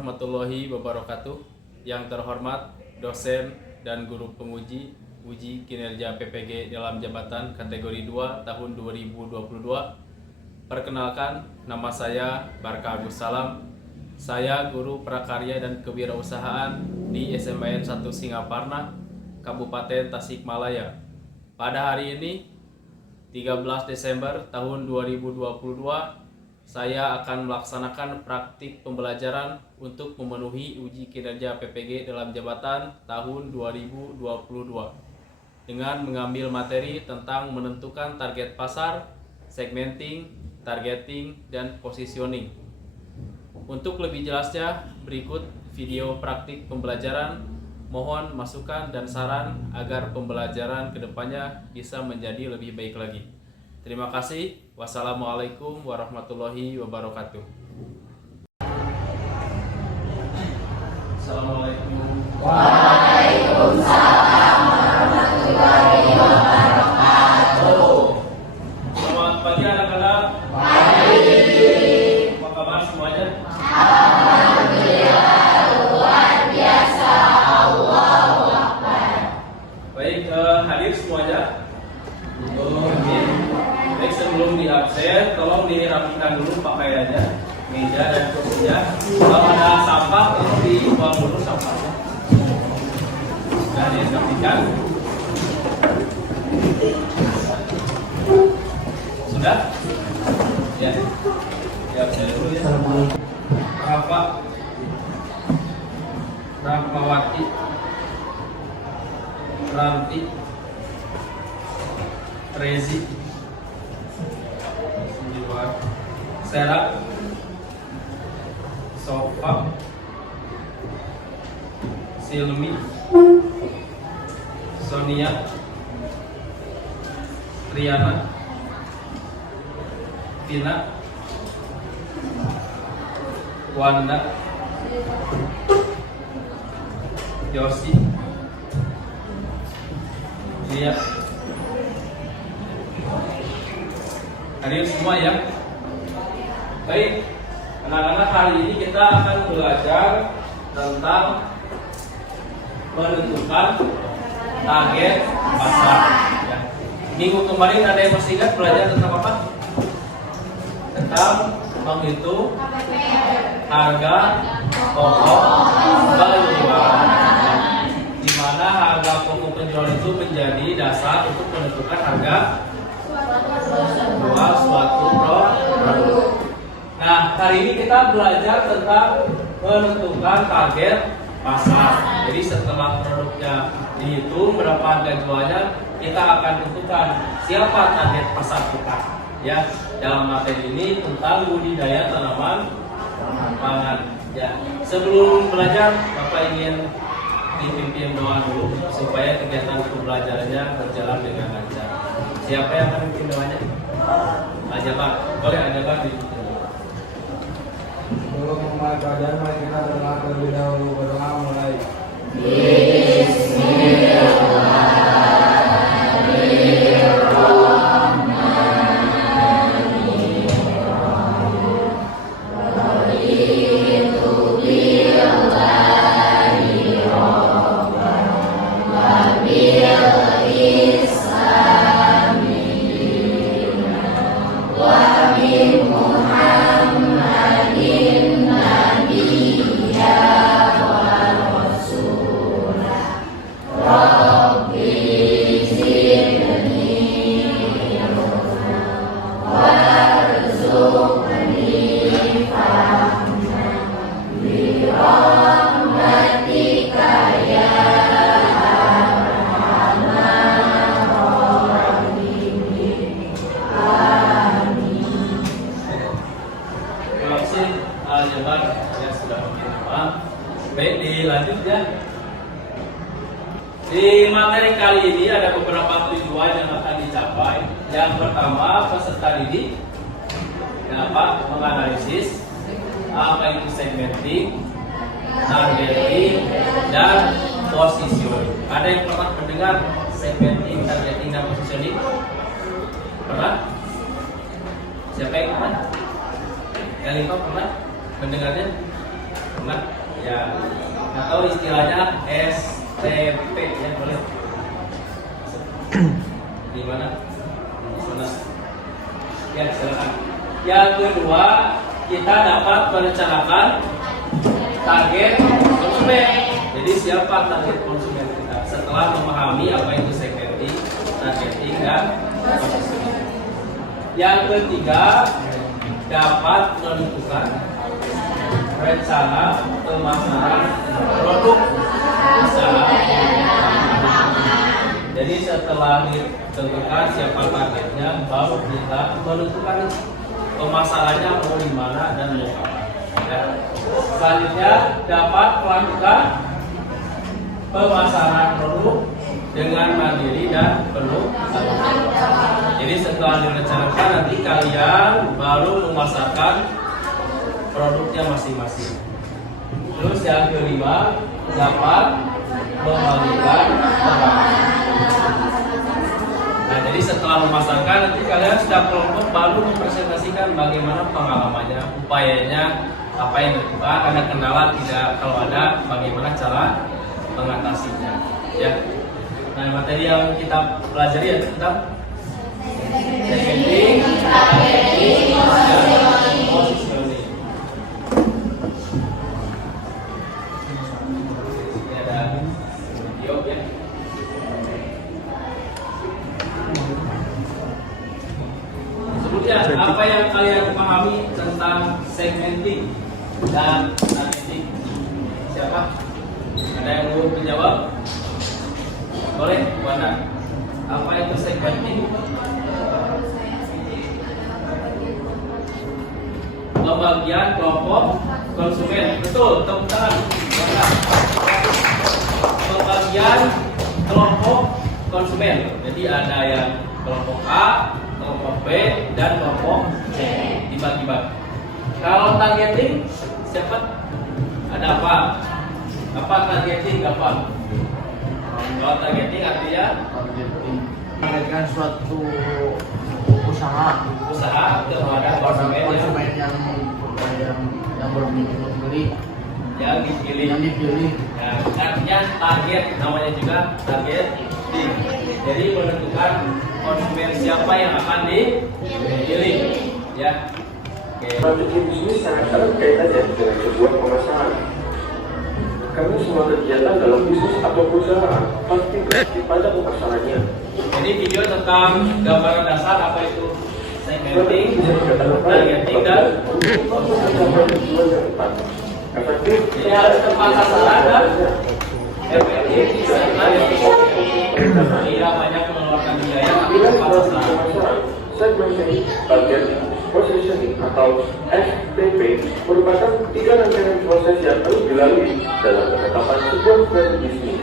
warahmatullahi wabarakatuh. Yang terhormat dosen dan guru penguji uji kinerja PPG dalam jabatan kategori 2 tahun 2022. Perkenalkan, nama saya Barka Agus Salam. Saya guru prakarya dan kewirausahaan di SMAN 1 Singaparna, Kabupaten Tasikmalaya. Pada hari ini 13 Desember tahun 2022, saya akan melaksanakan praktik pembelajaran untuk memenuhi uji kinerja PPG dalam jabatan tahun 2022 dengan mengambil materi tentang menentukan target pasar, segmenting, targeting, dan positioning. Untuk lebih jelasnya, berikut video praktik pembelajaran. Mohon masukan dan saran agar pembelajaran kedepannya bisa menjadi lebih baik lagi. Terima kasih. Wassalamualaikum warahmatullahi wabarakatuh. Assalamualaikum. Waalaikumsalam warahmatullahi wabarakatuh. Selamat pagi anak-anak. Pagi. Apa kabar semuanya? Alhamdulillah luar biasa. Allahu Akbar. Baik, hadir semuanya. Baik, sebelum di absen, tolong dirapikan dulu pakaiannya, meja dan kursinya. Kalau ada sampah, tolong dibuang dulu sampahnya. Sudah dirapikan? Sudah? Ya. Di absen dulu ya. Rahmawati, Ranti, Rezi, Serap, Sofa, Silmi, Sonia, Triana, Tina, Wanda, Yosi, Lia. Hadir semua ya. Baik, anak-anak, hari ini kita akan belajar tentang menentukan target pasar. Ya. Minggu kemarin ada yang masih ingat belajar tentang apa? Tentang menghitung harga pokok penjualan. Di mana harga pokok penjualan itu menjadi dasar untuk menentukan harga jual suatu produk. Nah, hari ini kita belajar tentang menentukan target pasar. Jadi setelah produknya dihitung berapa harga jualnya, kita akan tentukan siapa target pasar kita. Ya, dalam materi ini tentang budidaya tanaman pangan. Ya, sebelum belajar, Bapak ingin dipimpin doa dulu supaya kegiatan pembelajarannya berjalan dengan lancar. Siapa yang akan bikin doanya? Aja Pak, boleh aja Pak dipimpin. Sebelum memulai pelajaran, mari kita berdoa terlebih dahulu. Berdoa mulai. Baik, dilanjut ya. Di materi kali ini ada beberapa tujuan yang akan dicapai. Yang pertama, peserta didik dapat menganalisis apa itu segmenting, targeting, dan positioning. Ada yang pernah mendengar segmenting, targeting, dan positioning? Pernah? Siapa yang pernah? Yang lima pernah mendengarnya? Pernah? Ya. Atau istilahnya STP ya, boleh. Di mana? Di sana. Ya, silakan. Yang kedua, kita dapat merencanakan target konsumen. Jadi siapa target konsumen kita? Setelah memahami apa itu segmenting, targeting, dan positioning. Yang ketiga, dapat menentukan rencana pemasaran produk usaha. Jadi setelah ditentukan siapa targetnya, baru kita menentukan pemasarannya mau di mana dan mau apa. Ya. Selanjutnya dapat melakukan pemasaran produk dengan mandiri dan penuh tanggung jawab. Jadi setelah direncanakan nanti kalian baru memasarkan produknya masing-masing. Terus yang kelima, dapat membagikan pengalaman. Nah, jadi setelah memasarkan nanti kalian setiap kelompok baru mempresentasikan bagaimana pengalamannya, upayanya, apa yang dilakukan, ada kendala tidak, kalau ada bagaimana cara mengatasinya. Ya. Nah, materi yang kita pelajari ya tentang segmenting, targeting, dan positioning. Ini ada video ya. Sebelumnya, apa yang kalian pahami tentang segmenting dan targeting? Siapa? Ada yang mau menjawab? Boleh, Wanda. Apa itu segmenting? Pembagian kelompok konsumen. Betul, tepuk tangan. Pembagian kelompok konsumen. Jadi ada yang kelompok A, kelompok B, dan kelompok C. Dibagi-bagi. Kalau targeting, siapa? Ada apa? Apa targeting? Apa? Kalau targeting artinya menargetkan suatu usaha kepada konsumen yang belum dibeli, yang dipilih. Nah, artinya target, namanya juga target. Jadi menentukan konsumen siapa yang akan dipilih. Ya. Oke. Strategi bisnis sangat erat kaitannya dengan sebuah pemasaran. Karena semua kegiatan dalam bisnis atau usaha pasti berarti pada pemasarannya. Jadi video tentang gambaran dasar apa itu segmenting, targeting, dan efektif. jadi harus tepat sasaran dan efektif serta tidak banyak mengeluarkan biaya tapi tepat sasaran. Segmenting, targeting, positioning atau STP merupakan 3 rangkaian proses yang harus dilalui dalam penetapan sebuah strategi bisnis.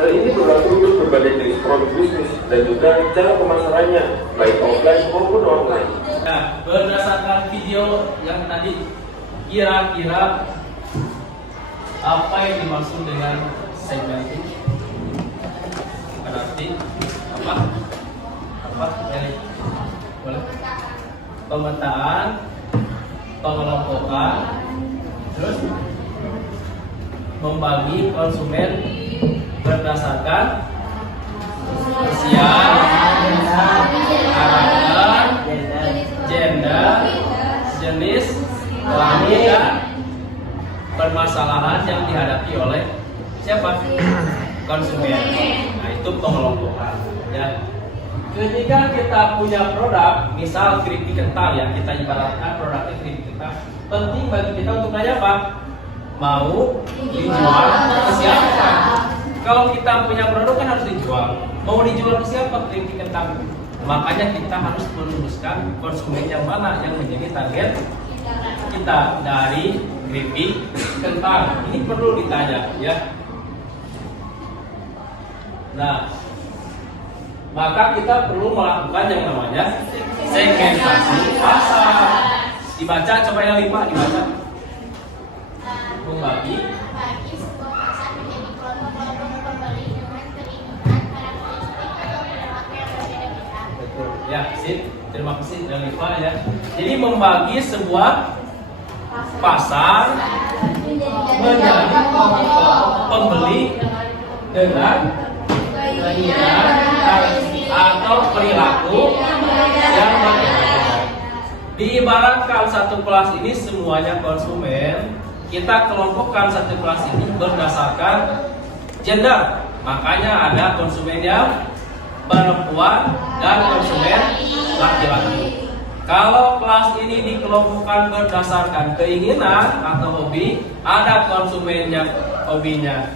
Hal ini berlaku untuk berbagai jenis produk bisnis dan juga cara pemasarannya, baik offline maupun online. Nah, berdasarkan video yang tadi, kira-kira apa yang dimaksud dengan segmenting? Berarti apa? Jadi, boleh? Pemetaan, pengelompokan, terus membagi konsumen berdasarkan usia, karakter, gender, jenis, kelamin, dan permasalahan yang dihadapi oleh siapa? Konsumen. Nah, itu pengelompokan. Ya. Ketika kita punya produk, misal keripik kentang ya, kita ibaratkan produknya keripik kentang. Penting bagi kita untuk nanya apa? Mau dijual ke siapa? Kalau kita punya produk kan harus dijual. Mau dijual ke siapa keripik kentang? Makanya kita harus merumuskan konsumen yang mana yang menjadi target kita dari keripik kentang. Ini perlu ditanya ya. Nah, maka kita perlu melakukan yang namanya segmentasi pasar. Dibaca, coba yang 5 dibaca. Membagi sebuah pasar menjadi kelompok-kelompok pembeli dengan keinginan, karakteristik atau perilaku yang berbeda-beda. Betul. Ya, sip. Terima kasih yang 5 ya. Jadi membagi sebuah pasar menjadi kelompok pembeli dengan keinginan atau perilaku yang berbeda. Diibaratkan satu kelas ini semuanya konsumen, kita kelompokkan satu kelas ini berdasarkan gender. Makanya ada konsumen yang perempuan dan konsumen laki-laki. Kalau kelas ini dikelompokkan berdasarkan keinginan atau hobi, ada konsumen yang hobinya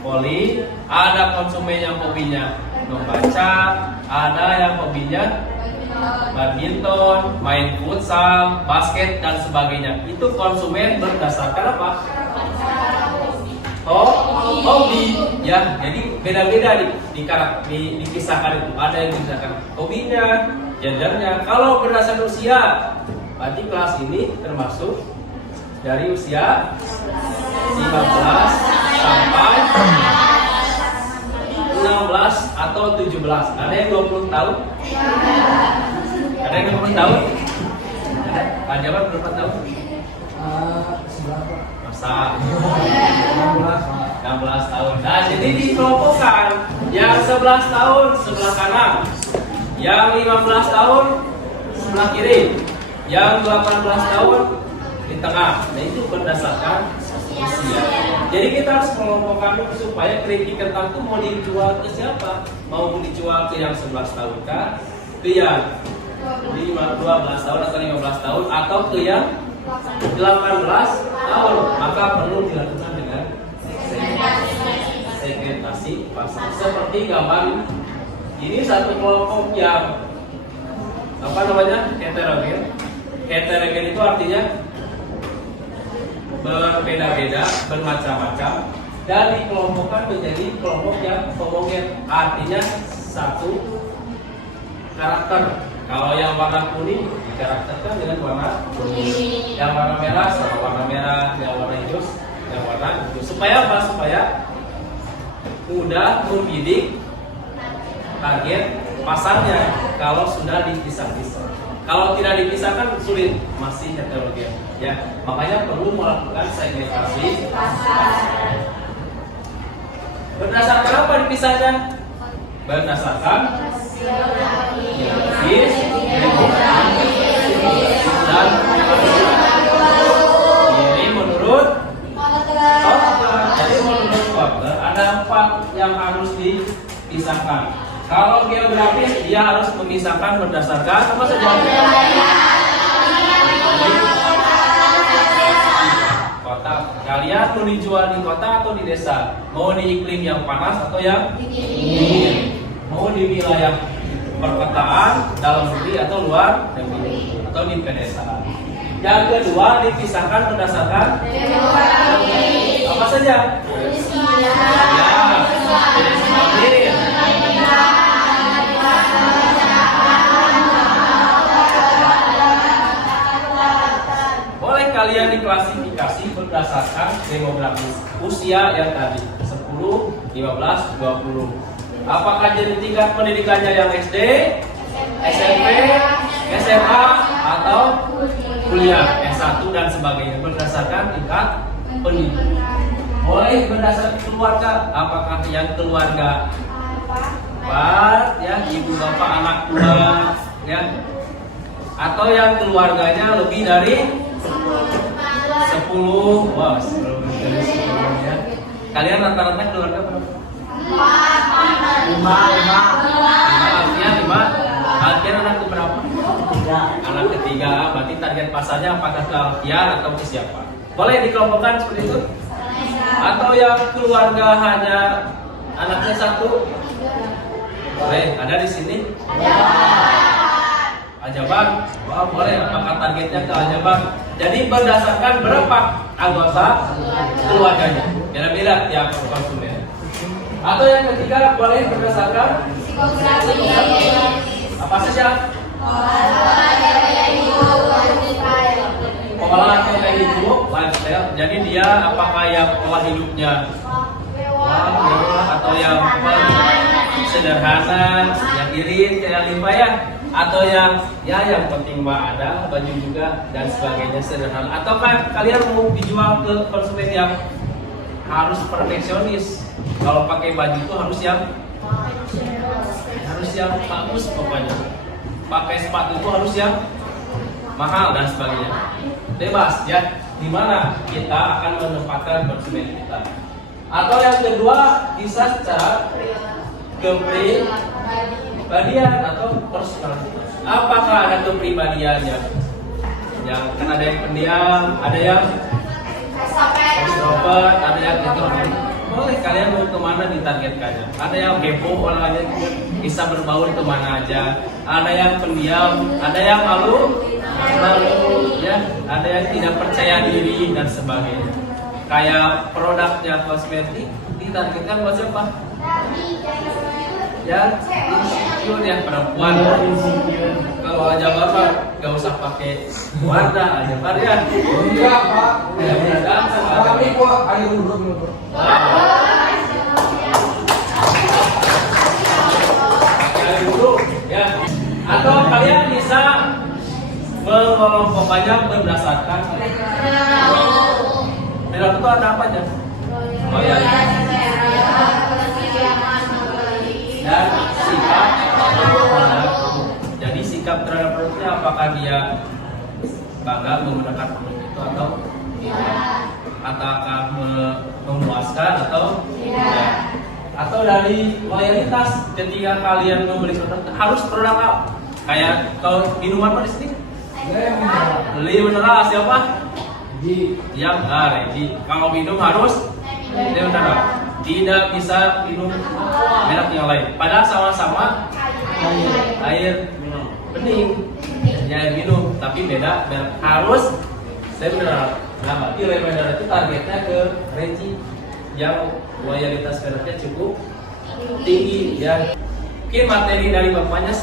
voli, ada konsumen yang hobinya membaca, ada yang hobinya badminton, main futsal, basket dan sebagainya. Itu konsumen berdasarkan apa? Hobi, ya. Jadi beda-beda dipisahkan itu. Ada yang berdasarkan hobinya, gendernya. Kalau berdasarkan usia, berarti kelas ini termasuk dari usia 15 sampai 16 atau 17. Ada yang 20 tahun? Ada yang 20 tahun? Ada yang berapa tahun? Masa 16 tahun. Nah, jadi dikelompokkan. Yang 11 tahun sebelah kanan, yang 15 tahun sebelah kiri, yang 18 tahun di tengah. Nah, itu berdasarkan usia. Jadi kita harus mengelompokkan supaya keripik kentang itu mau dijual ke siapa? Mau dijual ke yang 11 tahun kah? Ke yang 12 tahun atau 15 tahun atau ke yang 18 tahun? Maka perlu dilakukan dengan segmentasi pasar. Seperti gambar ini, satu kelompok yang apa namanya? Heterogen. Heterogen itu artinya berbeda-beda, bermacam-macam, dan dikelompokkan menjadi kelompok yang homogen, artinya satu karakter. Kalau yang warna kuning dikarakterkan dengan warna kuning, yang warna merah sama warna merah, yang warna hijau yang warna hijau. Supaya apa? Supaya mudah membidik target pasarnya kalau sudah dipisah-pisah. Kalau tidak dipisahkan sulit, masih heterogen. Ya, makanya perlu melakukan segmentasi pasar. Berdasarkan apa dipisahnya? Berdasarkan geografis, dan ini menurut Kotler. Jadi menurut Kotler ada 4 yang harus dipisahkan. Kalau geografis dia harus memisahkan berdasarkan apa saja? Kota. Kalian mau dijual di kota atau di desa? Mau di iklim yang panas atau yang dingin? Mau di wilayah perkotaan, dalam negeri atau luar negeri, atau di pedesaan? Yang kedua dipisahkan berdasarkan apa saja? Ya, boleh kalian diklasifikasi berdasarkan demografis usia yang tadi 10, 15, 20. Apakah jadi tingkat pendidikannya yang SD, SMP, SMA, atau kuliah, S1 dan sebagainya berdasarkan tingkat pendidikan. Boleh berdasarkan keluarga, apakah yang keluarga ya ibu bapak anak tua ya, atau yang keluarganya lebih dari 10. Wah, lebih dari 10 ya. Kalian rata-rata keluarga berapa? 5. Artinya anak keberapa? Anak ketiga. Berarti target pasarnya apakah ke Alfian atau ke siapa? Boleh dikelompokkan seperti itu? Atau yang keluarga hanya anaknya 1? Boleh, ada di sini? Ajaban? Wah, boleh. Apakah targetnya ke Ajaban? Jadi berdasarkan berapa anggota keluarganya? Beda-beda tiap konsumen. Atau yang ketiga boleh berdasarkan apa saja? Pola atau gaya hidup, lifestyle. Jadi dia apakah yang pola hidupnya mewah atau yang sederhana, yang irit, yang limpah ya? atau yang yang penting mah ada baju juga dan sebagainya sederhana, atau kalian mau dijual ke konsumen yang harus perfeksionis? Kalau pakai baju itu harus yang bagus pokoknya, pakai sepatu itu harus yang mahal dan sebagainya. Bebas ya, dimana kita akan menempatkan konsumen kita. Atau yang kedua bisa secara kepribadian atau personal. Apakah ada kepribadiannya? Yang kan ada yang pendiam, ada yang extrovert, ada yang introvert. Boleh kalian mau kemana ditargetkannya. Ada yang heboh, orangnya bisa berbaur kemana aja. Ada yang pendiam, ada yang malu, ya, ada yang tidak percaya diri dan sebagainya. Kayak produknya kosmetik ditargetkan buat siapa? Ya, insecure ya, perempuan. Kalau aja bapak gak usah pakai warna aja bar ya. Enggak, Pak. Kami kok ayo dulu. Dulu ya. Atau kalian bisa mengelompokkannya berdasarkan perilaku itu ada apa aja? Oh ya. Dan sikap terhadap produk. Jadi sikap terhadap produknya, apakah dia bangga menggunakan produk itu atau tidak? Ataukah memuaskan atau tidak? Atau dari loyalitas, ketika kalian membeli produk harus produk apa? Kayak kalau minuman apa di sini? Beli mineral siapa? Yang Regi. Kalau minum harus mineral. Tidak bisa minum merek yang lain. Padahal sama-sama air bening, air minum, tapi beda merek. Harus mineral. Nah, berarti mineral itu targetnya ke Regi yang loyalitas mereknya cukup tinggi ya. Mungkin materi dari bapaknya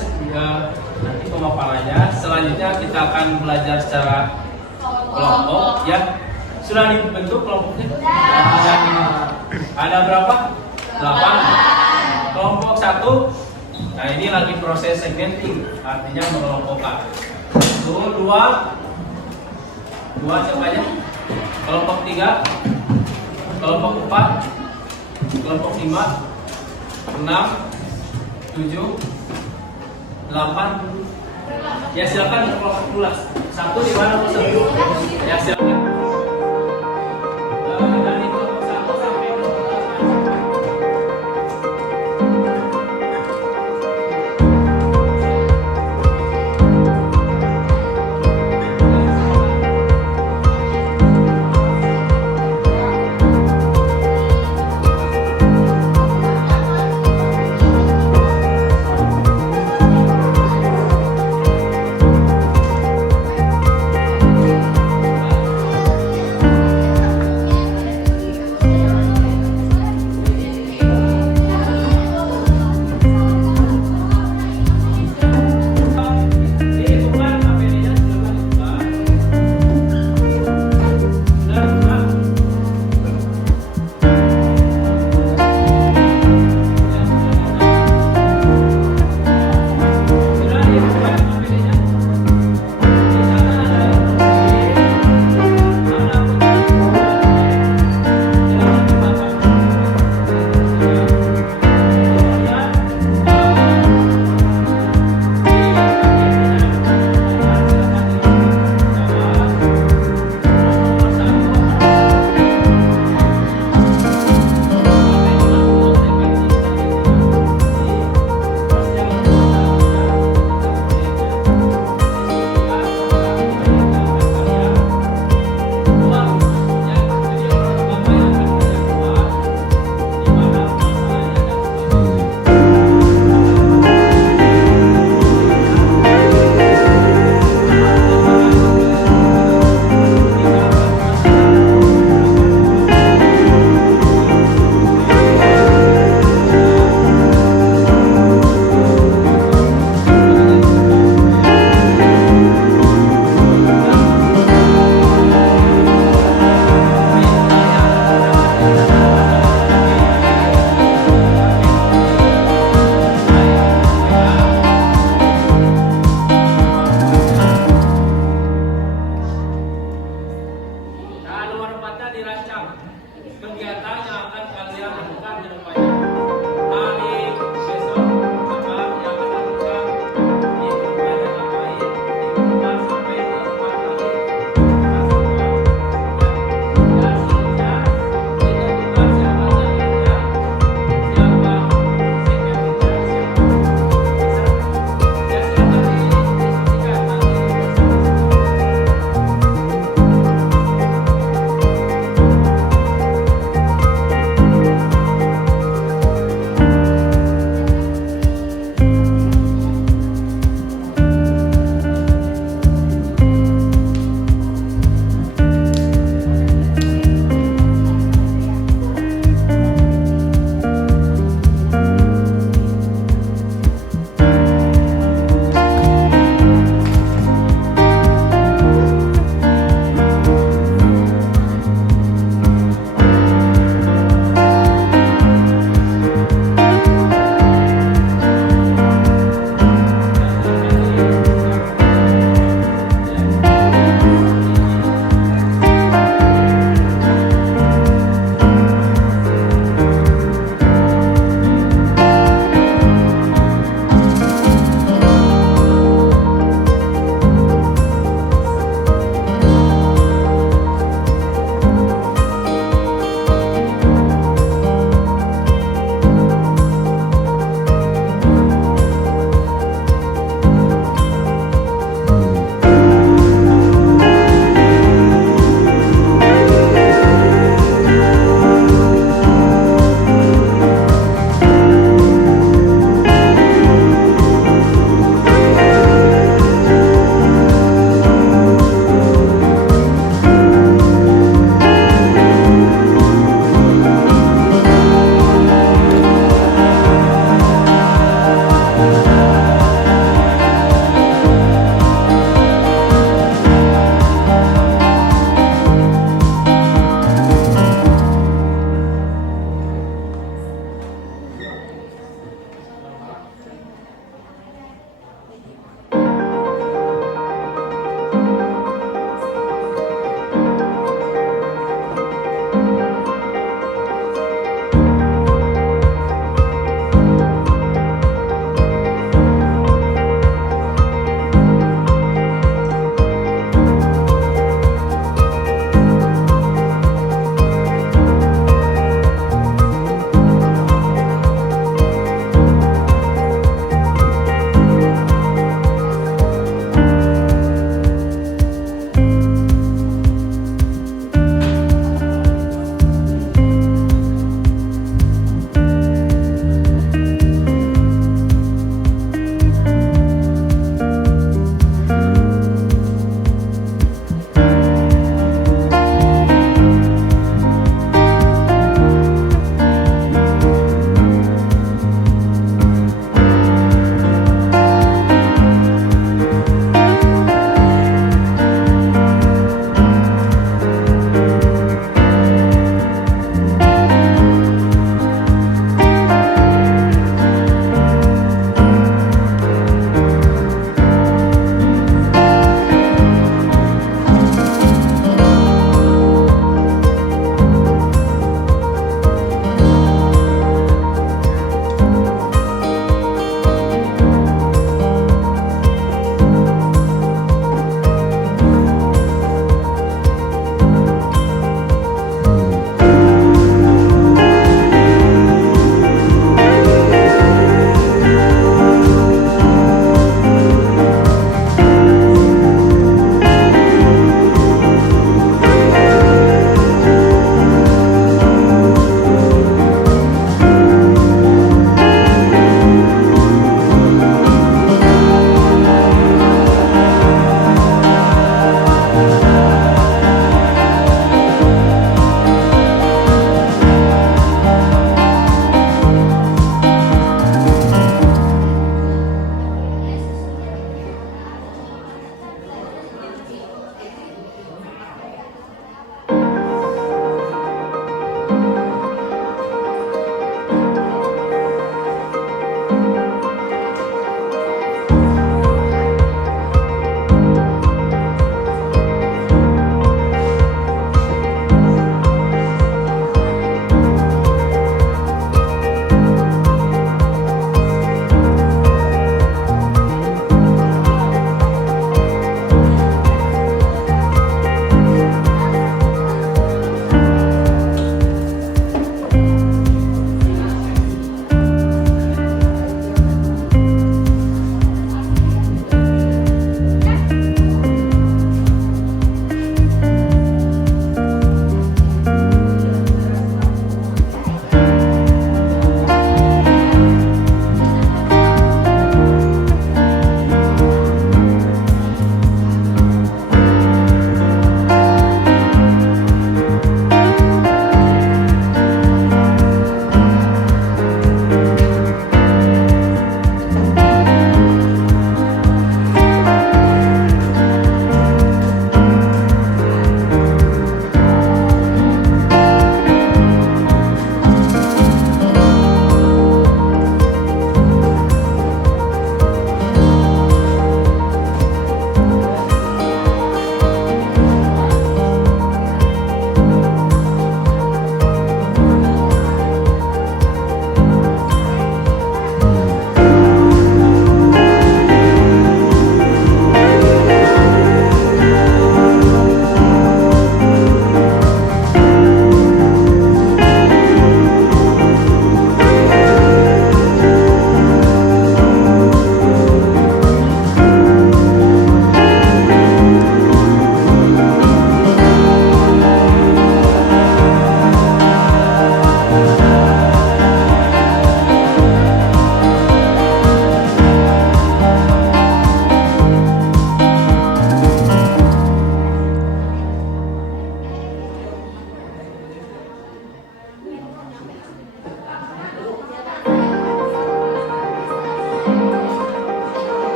nanti pemaparannya. Selanjutnya kita akan belajar secara kelompok ya. Sudah dibentuk kelompoknya? Ada berapa? 8. Kelompok 1. Nah, ini lagi proses segmenting, artinya mengelompokkan. 2 siapa aja? Kelompok 3, kelompok 4, kelompok 5, 6, 7, 8. Ya silakan kelompok 12. 1 di mana? 1. Ya silakan. Dari kelompok 1 sampai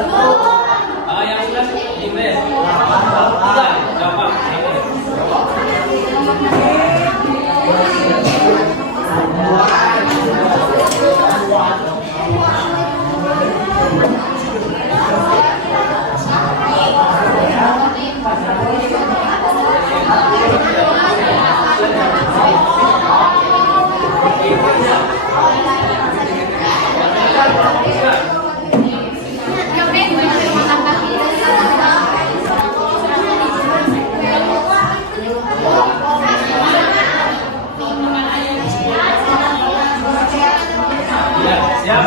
Yang sudah Inggris. Tiga, gampang. Siap.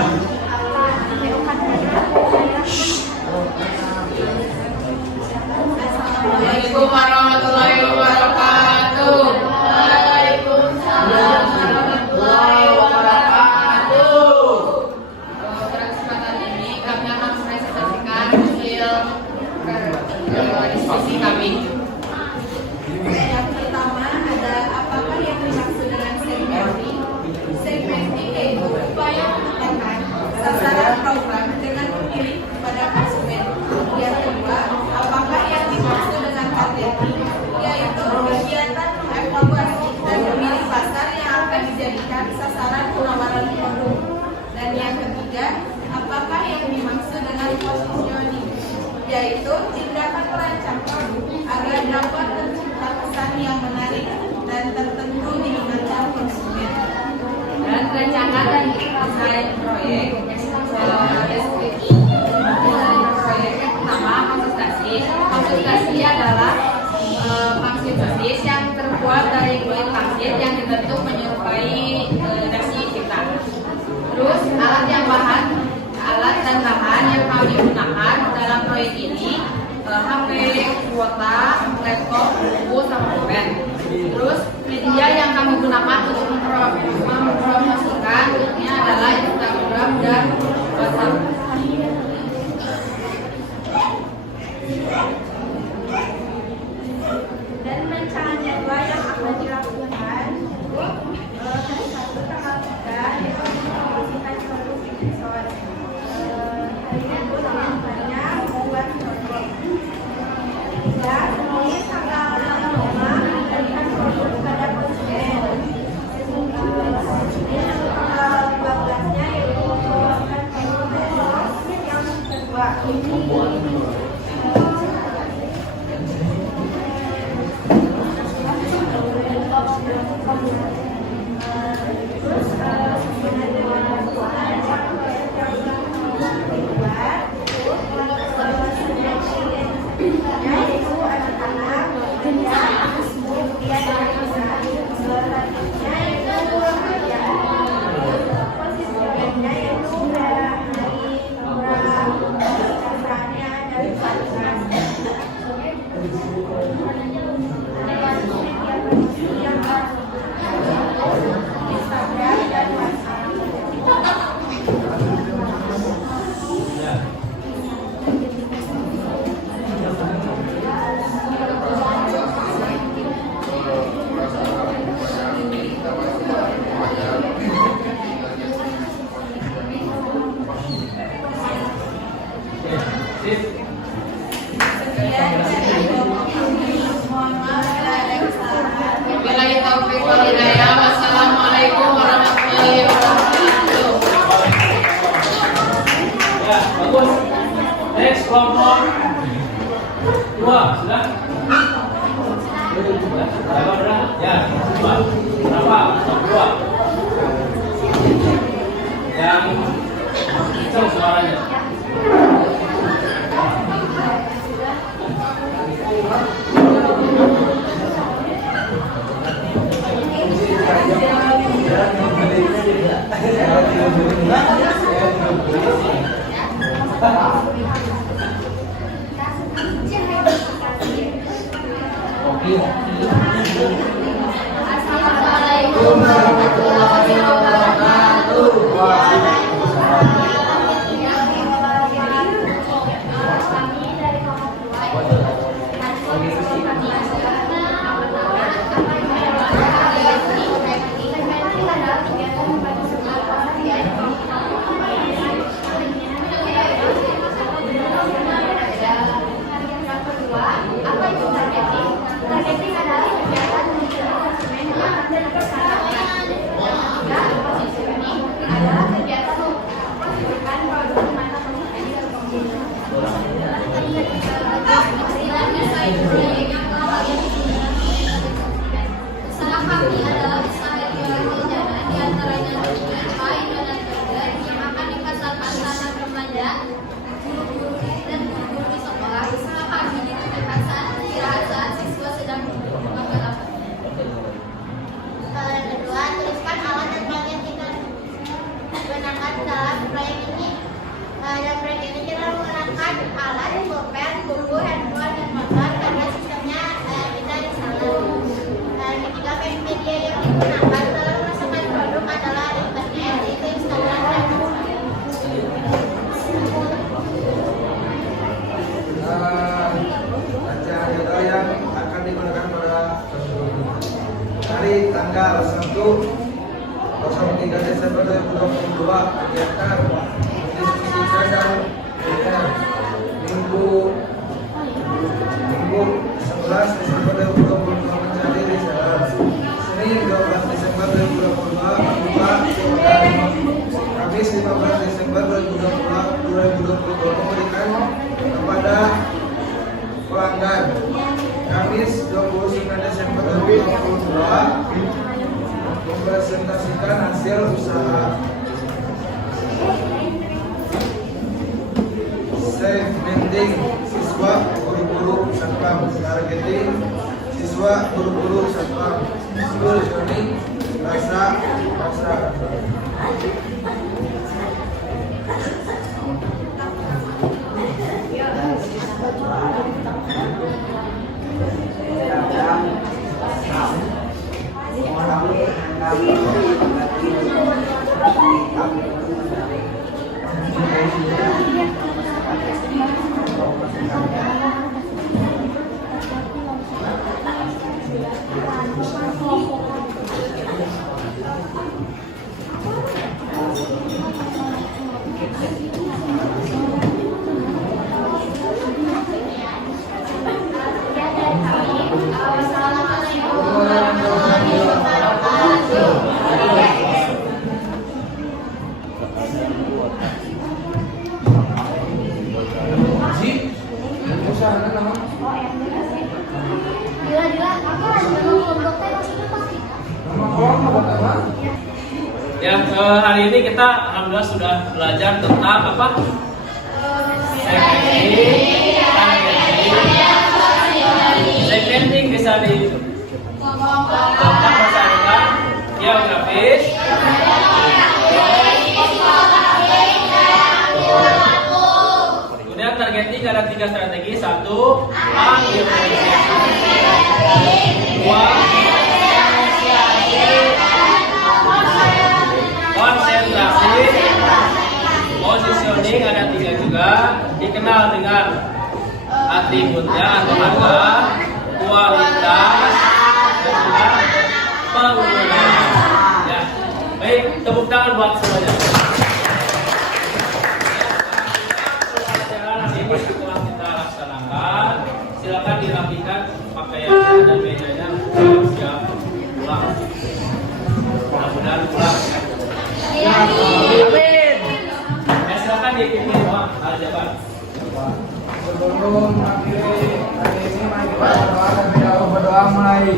Assalamualaikum warahmatullahi wabarakatuh. Waalaikumsalam warahmatullahi wabarakatuh. Pada kesempatan ini kami akan mempresentasikan hasil diskusi kami. Yang pertama ada apakah yang dimaksud dengan segmenting? Segmenting yaitu upaya memetakan sasaran program dengan memilih kepada konsumen. Yang kedua, apakah yang dimaksud dengan targeting? Yaitu kegiatan mengevaluasi dan memilih pasar yang akan dijadikan sasaran penawaran produk. Dan yang ketiga, apakah yang dimaksud dengan positioning? Yaitu tindakan merancang produk agar dapat tercipta kesan yang menarik dan tertentu diminati konsumen. Dan rencana dan desain proyek deskripsi proyek yang pertama konsultasi adalah pangsit sosis yang terbuat dari kulit pangsit yang dibentuk menyerupai dasi kita. Terus alat dan bahan yang kami gunakan dalam proyek ini HP, kuota, laptop, buku, sama pulpen. Terus media yang kami gunakan untuk mempromosikan ini adalah Instagram dan WhatsApp. Dan rancangan jadwal yang akan dilakukan hari Sabtu tanggal 3 yaitu mempromosikan produk episode. Harinya itu namanya membuat produk. Dan menulis tanggal 6 memberikan produk kepada konsumen. Tanggal 12-nya yaitu mempromosikan produk yang kedua. Wabillahi taufiq wal hidayah. Wassalamualaikum warahmatullahi wabarakatuh. Ya, bagus. Next kelompok 2 sudah. Ya, dua. Berapa? 2. Yang kencang suaranya. Assalamualaikum warahmatullahi wabarakatuh. Kami dari kelompok 2 kami adalah usaha jualan jajanan di antaranya pain dan burger yang akan dipasarkan anak remaja, guru-guru dan guru di sekolah. Usaha kami ditujukan saat istirahat saat siswa sedang menggelar. Yang kedua, tuliskan alat dan bagian kita gunakan dalam proyek ini. Dalam proyek ini kita menggunakan alat, pulpen, buku, handphone, dan motor karena sistemnya kita di sana. Yang ketiga, media yang digunakan dalam memasarkan produk adalah internet, yaitu Instagram dan Facebook. Acara yang akan digunakan pada hari tanggal 1 Desember 2022 kegiatan diskusikan dan minggu 11 Desember 2022 menjadi di Serang. Senin 12 Desember 2022 membuka Kamis 15 Desember 2022 memberikan kepada pelanggan. Kamis 29 Desember 2022 mempresentasikan hasil usaha. Segmenting siswa guru-guru satpam, targeting siswa guru-guru satpam, solutioning rasa. Wassalamualaikum warahmatullahi wabarakatuh. Yang hari ini kita alhamdulillah sudah belajar tentang apa? Segmenting bisa di tentang masyarakat geografis, kemudian targeting ada 3 strategi. 1, konsentrasi, positioning ada 3 juga, dikenal dengan atributnya atau harga, kualitas, dan juga penggunaan. Ya, baik, tepuk tangan buat semuanya. Pelajaran hari ini setelah kita laksanakan, silakan dirapikan pakaiannya dan mejanya siap pulang. Mudah-mudahan pulang. Amin. Ya, silakan diikuti doa aljabar. Sebelum akhiri hari ini, mari kita berdoa terlebih dahulu. Berdoa mulai.